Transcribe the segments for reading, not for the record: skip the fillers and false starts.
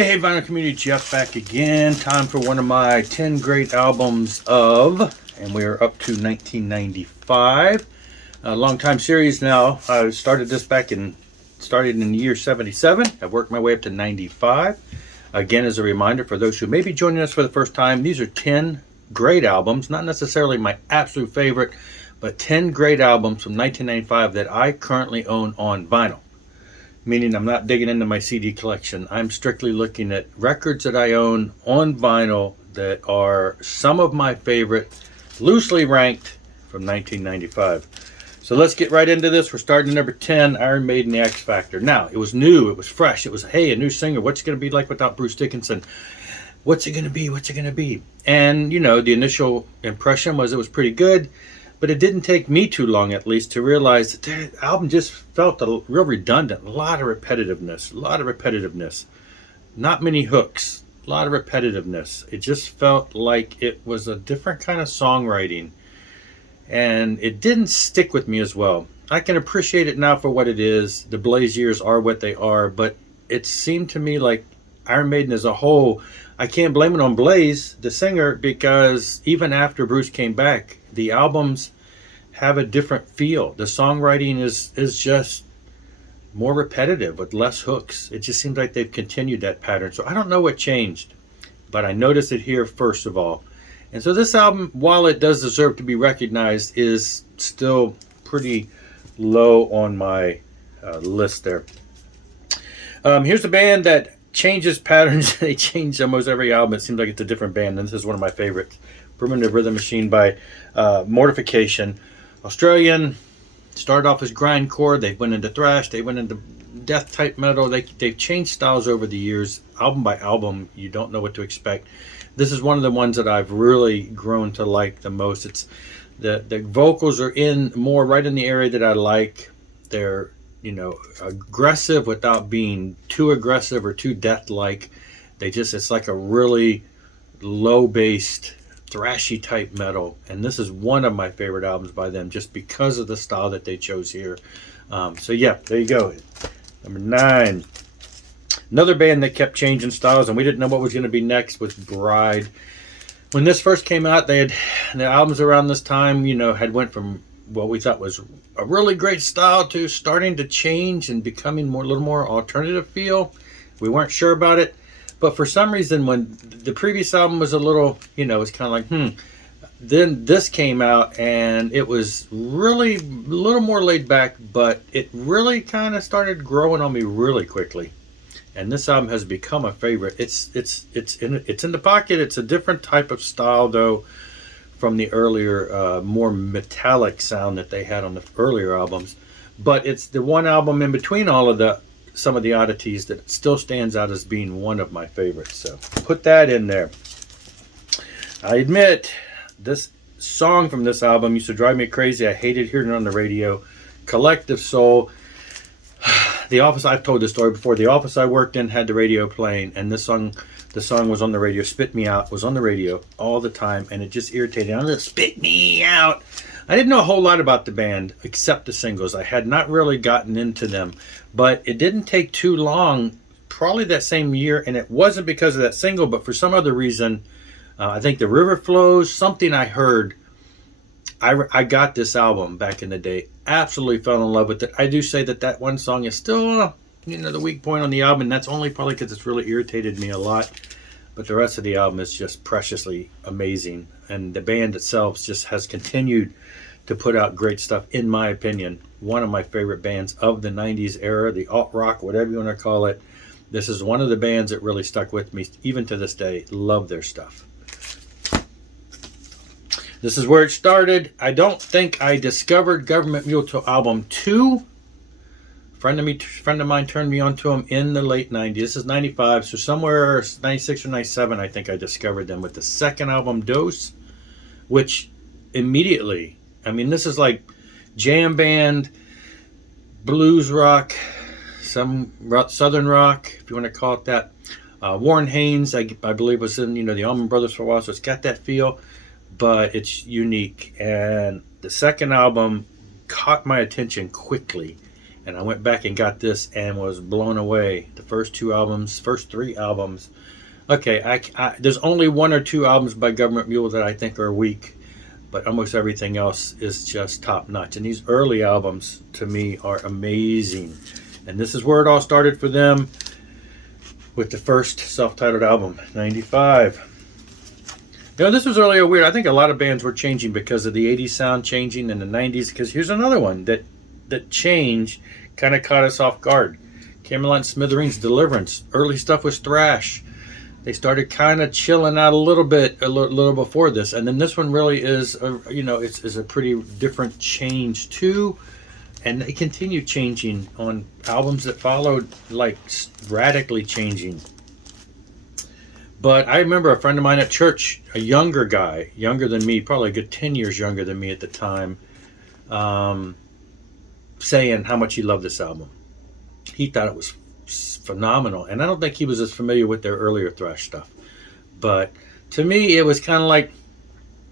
Hey, Vinyl Community, Jeff back again. Time for one of my 10 great albums of, and we are up to 1995. A long time series now. I started this started in the year 77. I've worked my way up to 95. Again, as a reminder for those who may be joining us for the first time, these are 10 great albums, not necessarily my absolute favorite, but 10 great albums from 1995 that I currently own on vinyl. Meaning I'm not digging into my CD collection. I'm strictly looking at records that I own on vinyl that are some of my favorite, loosely ranked from 1995. So let's get right into this. We're starting at number 10, IronMaiden, The X Factor. Now, it was new, it was fresh, it was, hey, a new singer. What's it going to be like without Bruce Dickinson? What's it going to be? What's it going to be? And, you know, the initial impression was it was pretty good. But it didn't take me too long, at least, to realize that the album just felt real redundant. A lot of repetitiveness. Not many hooks. A lot of repetitiveness. It just felt like it was a different kind of songwriting. And it didn't stick with me as well. I can appreciate it now for what it is. The Blaze years are what they are. But it seemed to me like Iron Maiden as a whole, I can't blame it on Blaze, the singer, because even after Bruce came back, the albums have a different feel. The songwriting is just more repetitive with less hooks. It just seems like they've continued that pattern. So I don't know what changed, but I noticed it here first of all. And so this album, while it does deserve to be recognized, is still pretty low on my list there. Here's a band that changes patterns. They change almost every album. It seems like it's a different band, and this is one of my favorites. Primitive Rhythm Machine by Mortification. Australian, started off as grindcore. They went into thrash. They went into death type metal. They've changed styles over the years. Album by album, you don't know what to expect. This is one of the ones that I've really grown to like the most. It's the vocals are in more right in the area that I like. They're, you know, aggressive without being too aggressive or too death-like. It's like a really low-based, thrashy type metal, and this is one of my favorite albums by them just because of the style that they chose here. So yeah, there you go. Number 9. Another band that kept changing styles, and we didn't know what was going to be next, was Bride. When this first came out, they had the albums around this time, you know, had went from what we thought was a really great style to starting to change and becoming a little more alternative feel. We weren't sure about it, but for some reason, when the previous album was a little, you know, it's kind of like, Then this came out, and it was really a little more laid back, but it really kind of started growing on me really quickly. And this album has become a favorite. It's in the pocket. It's a different type of style, though, from the earlier, more metallic sound that they had on the earlier albums. But it's the one album in between all of some of the oddities that still stands out as being one of my favorites. So put that in there. I admit, this song from this album used to drive me crazy. I hated hearing it on the radio. CollectiveSoul. The office, I've told this story before. The office I worked in had the radio playing, and the song was on the radio. Spit Me Out was on the radio all the time, and it just irritated me. Spit me out. I didn't know a whole lot about the band except the singles. I had not really gotten into them, but it didn't take too long, probably that same year, and it wasn't because of that single, but for some other reason, I think The River Flows, something I heard, I got this album back in the day. Absolutely fell in love with it. I do say that one song is still, the weak point on the album, and that's only probably because it's really irritated me a lot. But the rest of the album is just preciously amazing. And the band itself just has continued to put out great stuff, in my opinion. One of my favorite bands of the 90s era, the alt-rock, whatever you want to call it. This is one of the bands that really stuck with me, even to this day. Love their stuff. This is where it started. I don't think I discovered GovtMule till album 2. A friend of mine turned me onto them in the late 90s. This is 95, so somewhere 96 or 97, I think I discovered them with the second album, Dose, which immediately, this is like jam band, blues rock, some southern rock, if you want to call it that. Warren Haynes, I believe, was in the Allman Brothers for a while, so it's got that feel. But it's unique, and the second album caught my attention quickly, And I went back and got this and was blown away. The first 3 albums. Okay, there's only 1 or 2 albums by GovtMule that I think are weak, but almost everything else is just top notch. And these early albums, to me, are amazing. And this is where it all started for them, with the first self-titled album, 95. You know, this was earlier weird. I think a lot of bands were changing because of the 80s sound changing in the 90s. Because here's another one that changed, kind of caught us off guard. Camelot and Smithereens, Deliverance. Early stuff was thrash. They started kind of chilling out a little before this, and then this one really is, it's a pretty different change too. And they continue changing on albums that followed, like radically changing. But I remember a friend of mine at church, a younger guy, younger than me, probably a good 10 years younger than me at the time, saying how much he loved this album. He thought it was phenomenal, and I don't think he was as familiar with their earlier thrash stuff. But to me, it was kind of like,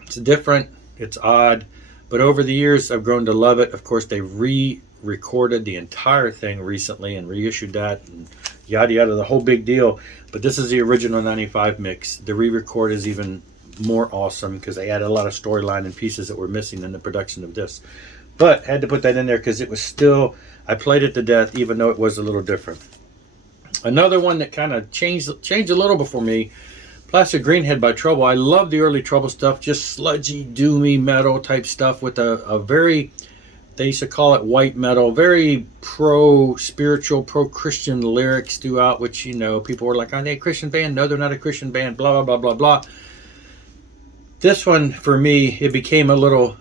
it's different, it's odd, but over the years, I've grown to love it. Of course, they re-recorded the entire thing recently and reissued that, and yada yada, the whole big deal. But this is the original 95 mix. The re-record is even more awesome because they added a lot of storyline and pieces that were missing in the production of this. But had to put that in there because it was still, I played it to death, even though it was a little different. Another one that kind of changed a little before me, Plastic Greenhead by Trouble. I love the early Trouble stuff, just sludgy, doomy metal type stuff with a very, they used to call it white metal, very pro-spiritual, pro-Christian lyrics throughout, which, people were like, are they a Christian band? No, they're not a Christian band, blah, blah, blah, blah, blah. This one, for me, it became a little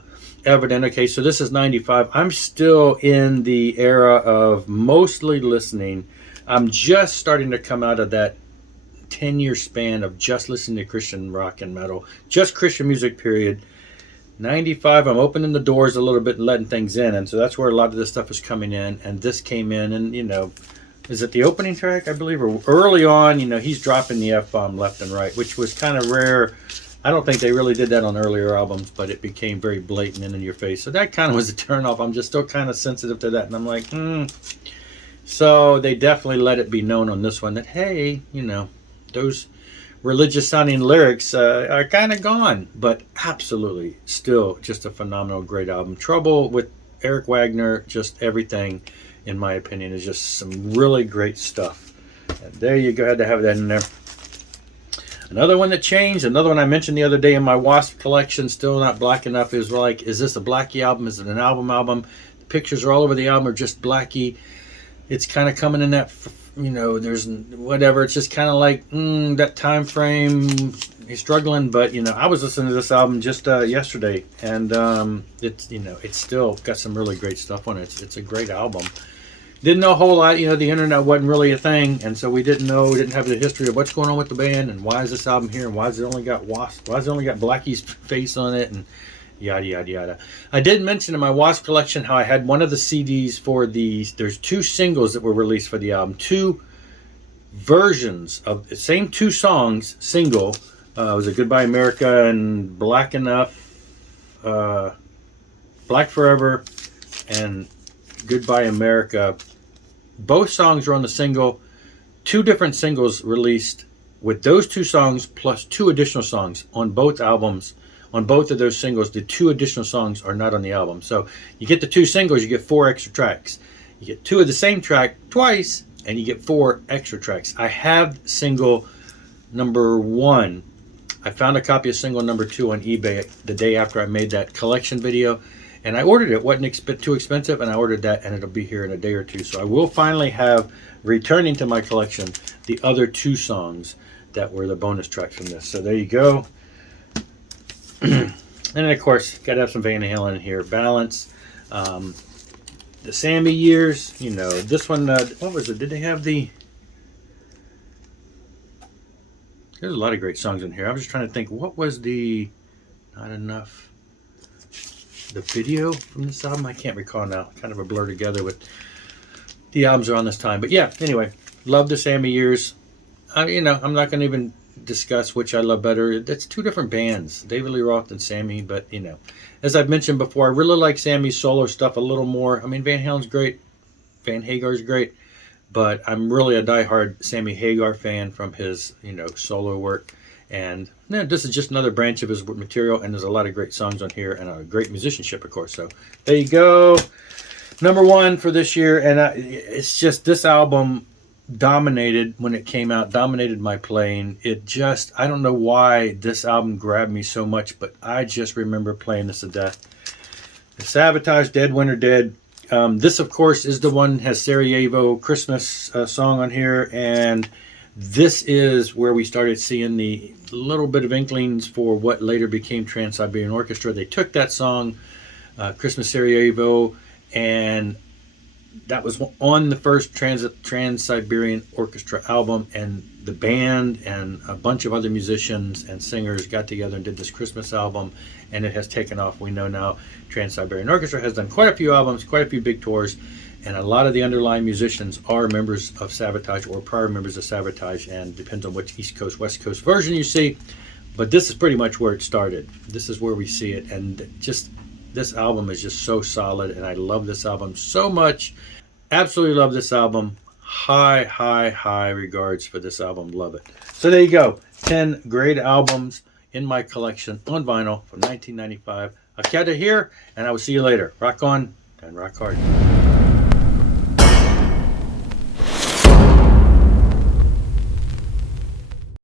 evident. Okay, so this is 95. I'm still in the era of mostly listening. I'm just starting to come out of that 10-year span of just listening to Christian rock and metal, just Christian music, period. 95, I'm opening the doors a little bit and letting things in, and so that's where a lot of this stuff is coming in, and this came in, and, is it the opening track, I believe, or early on, he's dropping the F-bomb left and right, which was kind of rare. I don't think they really did that on earlier albums, but it became very blatant and in your face, so that kind of was a turn-off. I'm just still kind of sensitive to that, and I'm like, So they definitely let it be known on this one that, hey, those religious sounding lyrics are kind of gone, but absolutely still just a phenomenal, great album. Trouble with Eric Wagner, just everything, in my opinion, is just some really great stuff. And there you go, had to have that in there. Another one that changed, another one I mentioned the other day in my WASP collection, still not black enough, is like, is this a Blackie album? Is it an album? The pictures are all over the album, are just Blackie. It's kind of coming in that, there's whatever. It's just kind of like that time frame. He's struggling, but I was listening to this album just yesterday, and it's still got some really great stuff on it. It's a great album. Didn't know a whole lot. The internet wasn't really a thing, and so we didn't have the history of what's going on with the band and why is this album here and why has it only got WASP? Why has it only got Blackie's face on it and yada yada yada. I did mention in my WASP collection how I had one of the CDs for there's 2 singles that were released for the album, 2 versions of the same 2 songs. Single was a Goodbye America and Black Enough, Black Forever and Goodbye America. Both songs are on the single. 2 different singles released with those 2 songs plus 2 additional songs on both albums. On both of those singles, the 2 additional songs are not on the album. So you get the 2 singles, you get 4 extra tracks. You get 2 of the same track twice, and you get 4 extra tracks. I have single number 1. I found a copy of single number 2 on eBay the day after I made that collection video, and I ordered it. It wasn't too expensive, and I ordered that, and it'll be here in a day or 2. So I will finally have, returning to my collection, the other 2 songs that were the bonus tracks from this. So there you go. And then, of course, got to have some VanHalen in here. Balance. The Sammy years. This one, what was it? Did they have the... There's a lot of great songs in here. I'm just trying to think, what was the... Not Enough... The video from this album? I can't recall now. Kind of a blur together with... The albums are on this time. But yeah, anyway. Love the Sammy years. I'm not going to even... discuss which I love better. It's 2 different bands, David Lee Roth and Sammy, but as I've mentioned before, I really like Sammy's solo stuff a little more. I mean, Van Halen's great Van Hagar's great, but I'm really a diehard Sammy Hagar fan from his, solo work. And this is just another branch of his material, and there's a lot of great songs on here, and a great musicianship, of course. So there you go, number one for this year. And it's just, this album dominated when it came out, dominated my playing. I don't know why this album grabbed me so much, but I just remember playing this to death. The Savatage, Dead Winter Dead. This, of course, is the one that has Sarajevo Christmas song on here, and this is where we started seeing the little bit of inklings for what later became Trans-Siberian Orchestra. They took that song, Christmas Sarajevo, and that was on the first Trans-Siberian Orchestra album, and the band and a bunch of other musicians and singers got together and did this Christmas album, and it has taken off. We know now Trans-Siberian Orchestra has done quite a few albums, quite a few big tours, and a lot of the underlying musicians are members of Savatage or prior members of Savatage, and depends on which East Coast, West Coast version you see. But this is pretty much where it started. This is where we see it, and just this album is just so solid, and I love this album so much. Absolutely love this album. High regards for this album. Love it. So there you go. 10 great albums in my collection on vinyl from 1995. I'll catch it here, and I will see you later. Rock on and rock hard.